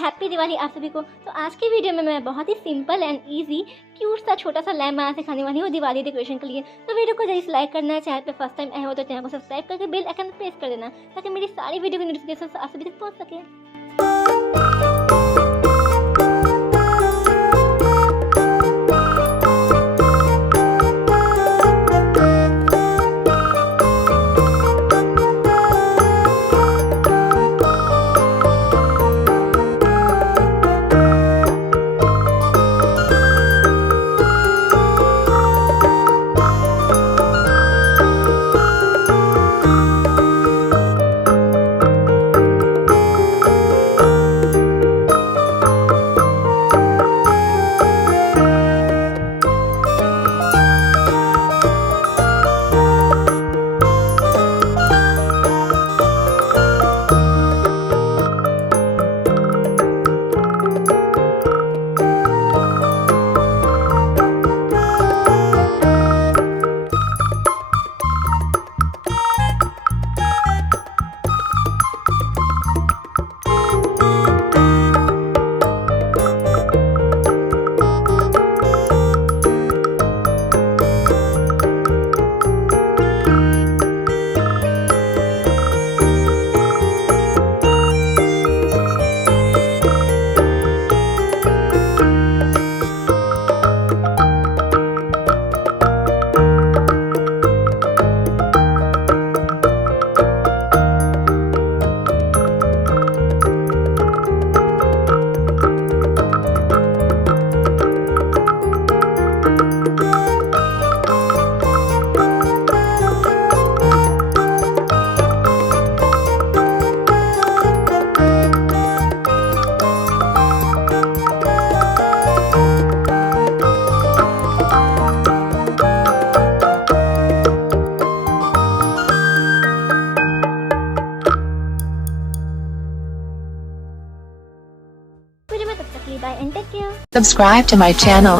Happy Diwali आप सभी को। तो आज की वीडियो में मैं बहुत ही सिंपल एंड इजी क्यूट सा छोटा सा लैम्प बना सिखाने वाली हूँ दिवाली डेकोरेशन के लिए। तो वीडियो को जल्दी से लाइक करना है, चैनल पे फर्स्ट टाइम आए हो तो चैनल को सब्सक्राइब करके बेल आइकन प्रेस कर देना ताकि मेरी सारी वीडियो की नोटिफिकेशन आप सभी तक पहुँच सके। वीडियो में तब तक के लिए bye and take care. Subscribe to my channel